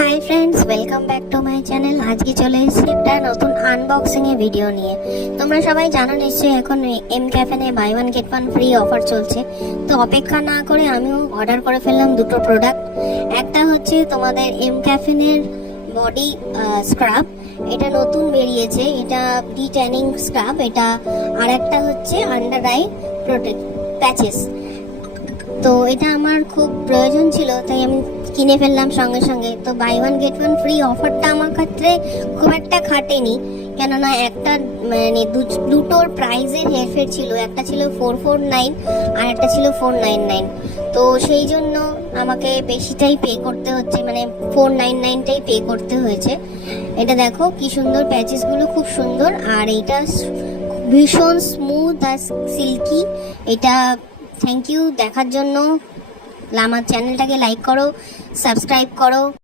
Hi friends, welcome back to my channel. আজকে চলে এসেছি একটা নতুন আনবক্সিং এ ভিডিও নিয়ে। তোমরা সবাই জানো নিশ্চয়ই এখন এম ক্যাফেনে buy one get one free offer চলছে। তো অপেক্ষা না করে আমিও অর্ডার করে ফেললাম দুটো প্রোডাক্ট। একটা হচ্ছে তোমাদের এম ক্যাফেনের বডি স্ক্রাব, এটা নতুন বেরিয়েছে, এটা ডি ট্যানিং স্ক্রাব এটা। আর একটা হচ্ছে আন্ডার আই প্রোটেক্ট প্যাচেস। তো এটা আমার খুব প্রয়োজন ছিল, তাই আমি কিনে ফেললাম সঙ্গে সঙ্গে। তো buy one get one free অফারটা আমার ক্ষেত্রে খুব একটা খাটেনি, কেননা একটা মানে দুটোর প্রাইসের হেরফের ছিল। একটা ছিল 449 আর একটা ছিল 499। তো সেই জন্য আমাকে বেশিটাই পে করতে হচ্ছে, মানে 499টাই পে করতে হয়েছে। এটা দেখো কি সুন্দর, প্যাচেসগুলো খুব সুন্দর, আর এইটা ভীষণ স্মুথ আর সিল্কি। এটা থ্যাংক ইউ দেখার জন্য। আমার চ্যানেলটাকে লাইক করো, সাবস্ক্রাইব করো।